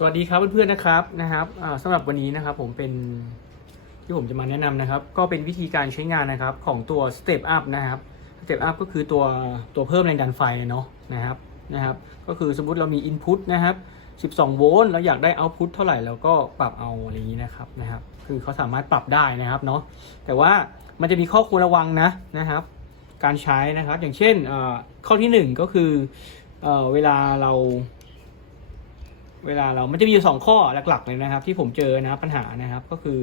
สวัสดีครับเพื่อนๆนะครับนะครับสำหรับวันนี้นะครับผมเป็นที่ผมจะมาแนะนำนะครับ ก็เป็นวิธีการใช้งานนะครับของตัว Step Up นะครับ Step Up ก็คือตัวตัวเพิ่มแรงดันไฟเนาะนะครับนะครับ ก็คือสมมุติเรามี Input นะครับ 12 โวลต์เราอยากได้ Output เท่าไหร่เราก็ปรับเอาอะไรอย่างนี้นะครับนะครับ คือเขาสามารถปรับได้นะครับเนาะแต่ว่ามันจะมีข้อควรระวังนะนะครับ การใช้นะครับอย่างเช่นข้อที่หนึ่งก็คือเวลาเรา เวลาเรามันจะมีอยู่สองข้อหลักๆเลยนะครับ ที่ผมเจอนะครับปัญหานะครับ ก็คือ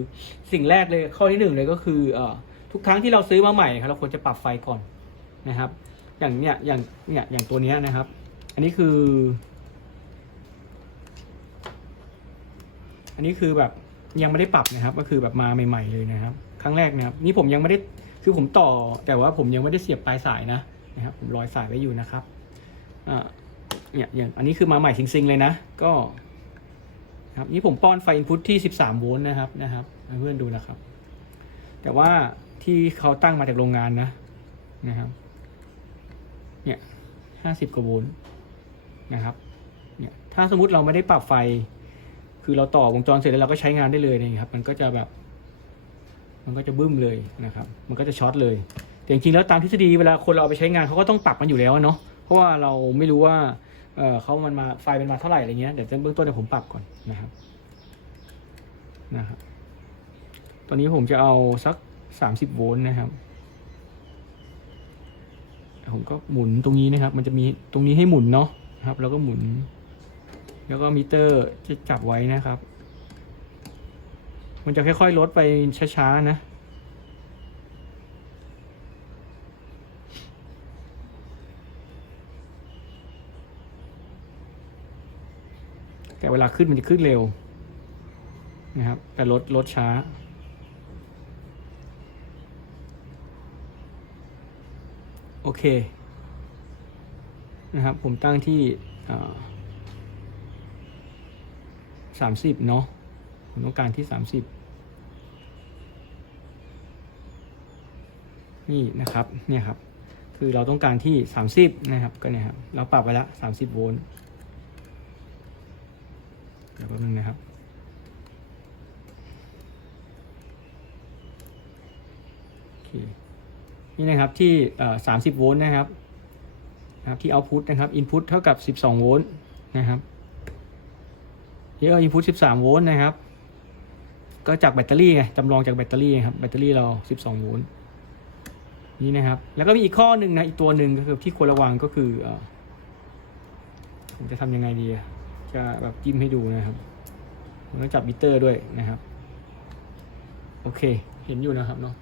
สิ่งแรกเลยข้อที่หนึ่งเลยก็คือเอ่อทุกครั้งที่เราซื้อมาใหม่ครับเราควรจะปรับไฟก่อนนะครับ อย่างเนี้ยอย่างเนี่ยอย่างตัวเนี้ยนะครับ อันนี้คือ อันนี้คือแบบยังไม่ได้ปรับนะครับ ก็คือแบบมาใหม่ ๆ เลยนะครับ ครั้งแรกนะครับ นี่ผมยังไม่ได้คือผมต่อ แต่ว่าผมยังไม่ได้เสียบปลายสายนะนะครับ ผมร้อยสายไว้อยู่นะครับอ่า เนี่ยอย่างอันนี้คือมาใหม่ซิงๆเลยนะ ก็ครับนี่ผมป้อนไฟอินพุตที่ 13 โวลต์นะครับนะครับเพื่อนดูนะครับ แต่ว่าที่เขาตั้งมาจากโรงงานนะนะครับ เนี่ย 50 กว่าโวลต์นะครับ เนี่ย ถ้าสมมติเราไม่ได้ปรับไฟ คือเราต่อวงจรเสร็จแล้วเราก็ใช้งานได้เลยนี่ครับ มันก็จะแบบ มันก็จะบึ้มเลยนะครับ มันก็จะช็อตเลย แต่จริงๆแล้วตามทฤษฎีเวลาคนเราเอาไปใช้งานเขาก็ต้องปรับมันอยู่แล้วเนาะ เพราะว่าเราไม่รู้ว่า เออเขามันมาไฟเป็นมาเท่าไหร่อะไรเงี้ยเดี๋ยวเบื้องต้นเดี๋ยวผมปรับก่อนนะครับนะครับ ตอนนี้ผมจะเอาสักสามสิบโวลต์นะครับ ผมก็หมุนตรงนี้นะครับ มันจะมีตรงนี้ให้หมุนเนาะนะครับ แล้วก็หมุน แล้วก็มิเตอร์จะจับไว้นะครับ มันจะค่อยๆลดไปช้าๆนะ แต่เวลาขึ้นมันจะขึ้นเร็วนะครับ แต่ลดลดช้า โอเค นะครับ ผมตั้งที่สามสิบเนาะผมต้องการที่สามสิบนี่นะครับ เนี่ยครับ คือเราต้องการที่สามสิบนะครับ ก็เนี่ยครับ เราปรับไปแล้วสามสิบโวลต์ เดี๋ยวแป๊บนึงนะครับ นี่นะครับที่สามสิบโวลต์นะครับนะครับ ที่เอาพุทนะครับอินพุตเท่ากับสิบสองโวลต์นะครับที่เอาอินพุตสิบสามโวลต์นะครับ ก็จากแบตเตอรี่ไงจำลองจากแบตเตอรี่ครับแบตเตอรี่เราสิบสองโวลต์นี่นะครับ แล้วก็มีอีกข้อหนึ่งนะ อีกตัวหนึ่งก็คือที่ควรระวังก็คือผมจะทำยังไงดีอะ จะแบบจิ้มให้ดูนะครับผมต้องจับมิเตอร์ด้วยนะครับ โอเค เห็นอยู่นะครับเนาะ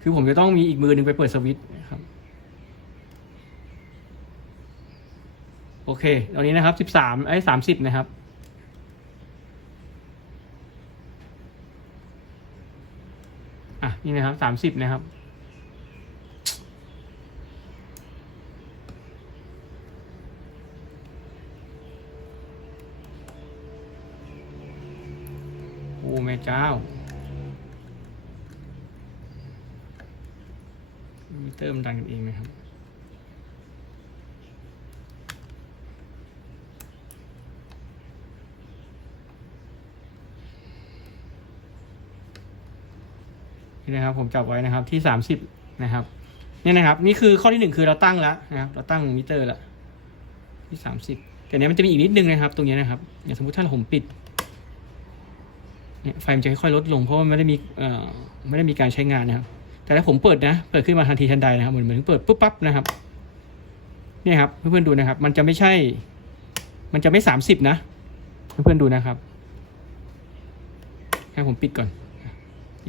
คือผมจะต้องมีอีกมือหนึ่งไปเปิดสวิตช์นะครับ โอเค ตอนนี้นะครับสิบสามไอ้สามสิบนะครับ อะ นี่นะครับสามสิบนะครับโอ้แม่เจ้ามิเติมดังกันเองนะครับ นี่นะครับผมจับไว้นะครับที่สามสิบนะครับนี่นะครับ นี่คือข้อที่หนึ่งคือเราตั้งแล้วนะครับเราตั้งมิเตอร์แล้วที่สามสิบแต่เนี้ยมันจะมีอีกนิดนึงนะครับ ตรงนี้นะครับอย่างสมมติถ้าผมปิดเนี่ยไฟมันจะค่อยๆลดลงเพราะว่าไม่ได้มีเอ่อไม่ได้มีการใช้งานนะครับ แต่ถ้าผมเปิดนะ เปิดขึ้นมาทันทีทันใดนะครับเหมือนเหมือนเปิดปุ๊บปั๊บนะครับเนี่ยครับเพื่อนๆดูนะครับ มันจะไม่ใช่ มันจะไม่สามสิบนะ เพื่อนๆดูนะครับ ให้ผมปิดก่อน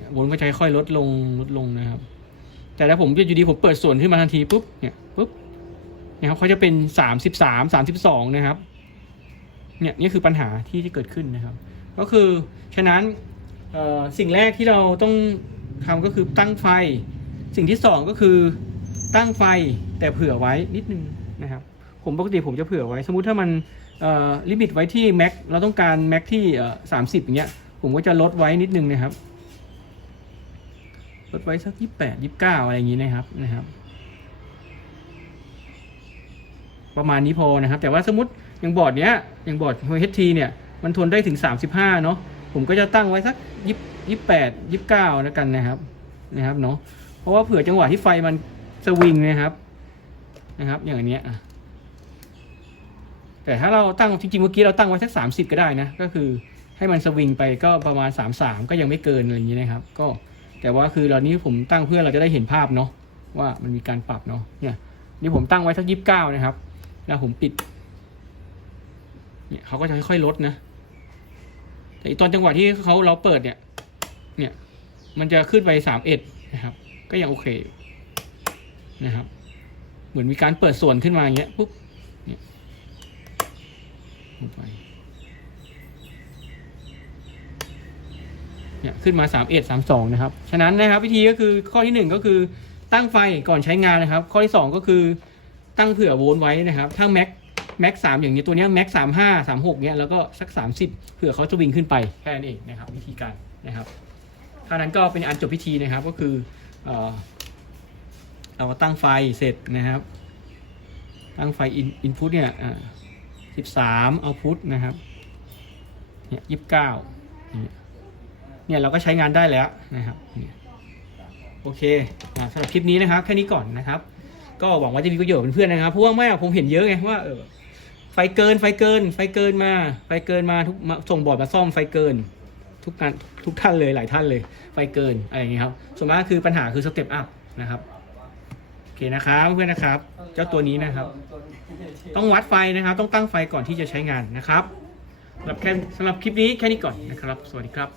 เนี่ยวนก็จะค่อยลดลงลดลงนะครับ แต่ถ้าผมอยู่ดีผมเปิดส่วนขึ้นมาทันทีปุ๊บเนี่ยปุ๊บนี่ยครับเขาจะเป็นสามสิบสามสามสิบสองนะครับ เนี่ยนี่คือปัญหาที่ที่เกิดขึ้นนะครับ ก็คือฉะนั้นสิ่งแรกที่เราต้องทำก็คือตั้งไฟ สิ่งที่สองก็คือตั้งไฟแต่เผื่อไว้นิดนึงนะครับผมปกติผมจะเผื่อไว้ สมมุติถ้ามันลิมิตไว้ที่แม็กเราต้องการแม็กที่สามสิบอย่างเงี้ยผมก็จะลดไว้นิดนึงนะครับ ลดไว้สักยี่แปดยี่เก้าอะไรอย่างนี้นะครับนะครับ ประมาณนี้พอนะครับ แต่ว่าสมมติอย่างบอร์ดเนี้ยอย่างบอร์ด HT เนี่ยมันทนได้ถึง35เนาะผมก็จะตั้งไว้สักยี่ยี่แปดยี่เก้าแล้วกันนะครับนะครับเนาะเพราะว่าเผื่อจังหวะที่ไฟมันสวิงนะครับนะครับ อย่างอันเนี้ยแต่ถ้าเราตั้งจริงๆเมื่อกี้เราตั้งไว้สัก30ก็ได้นะ ก็คือให้มันสวิงไปก็ประมาณ33ก็ยังไม่เกินอะไรอย่างนี้นะครับ ก็ แต่ว่าคือเรานี้ผมตั้งเพื่อเราจะได้เห็นภาพเนาะว่ามันมีการปรับเนาะเนี่ยนี่ผมตั้งไว้สักยี่สิบเก้านะครับ แล้วผมปิดเนี่ยเขาก็จะค่อยๆลดนะแต่อีกตอนจังหวะที่เขาเราเปิดเนี่ย เนี่ย มันจะขึ้นไปสามเอ็ดนะครับ ก็ยังโอเคนะครับ เหมือนมีการเปิดส่วนขึ้นมาอย่างเงี้ยปุ๊บเนี่ยลงไปเนี่ย ขึ้นมาสามเอ็ดสามสองนะครับ ฉะนั้นนะครับวิธีก็คือข้อที่หนึ่งก็คือตั้งไฟก่อนใช้งานนะครับ ข้อที่สองก็คือตั้งเผื่อโวลต์ไว้นะครับถ้าแม็กแม็กสามอย่างนี้ตัวนี้แม็กสามห้าสามหกเนี้ยแล้วก็สักสามสิบเผื่อเขาจะวิ่งขึ้นไปแค่นั้นเองนะครับวิธีการนะครับเท่านั้นก็เป็นอันจบพิธีนะครับก็คือเอ่อเราตั้งไฟเสร็จนะครับ ตั้งไฟอินอินพุตเนี่ยสิบสามเอาพุตนะครับเนี่ยยี่สิบเก้า เนี่ยเราก็ใช้งานได้แล้วนะครับโอเคสำหรับคลิปนี้นะครับแค่นี้ก่อนนะครับ ก็หวังว่าจะมีประโยชน์เพื่อนๆนะครับเพราะว่าไม่ผมเห็นเยอะไงว่าเออไฟเกินไฟเกิน ไฟเกินมา ไฟเกินมาทุกมาส่งบอร์ดมาซ่อมไฟเกิน ทุกการทุกท่านเลยหลายท่านเลย ไฟเกินอะไรอย่างเงี้ยครับส่วนมากคือปัญหาคือสเต็ปอัพนะครับโอเคนะครับเพื่อนนะครับ เจ้าตัวนี้นะครับ ต้องวัดไฟนะครับ ต้องตั้งไฟก่อนที่จะใช้งานนะครับสำหรับแค่สำหรับคลิปนี้แค่นี้ก่อนนะครับ สวัสดีครับ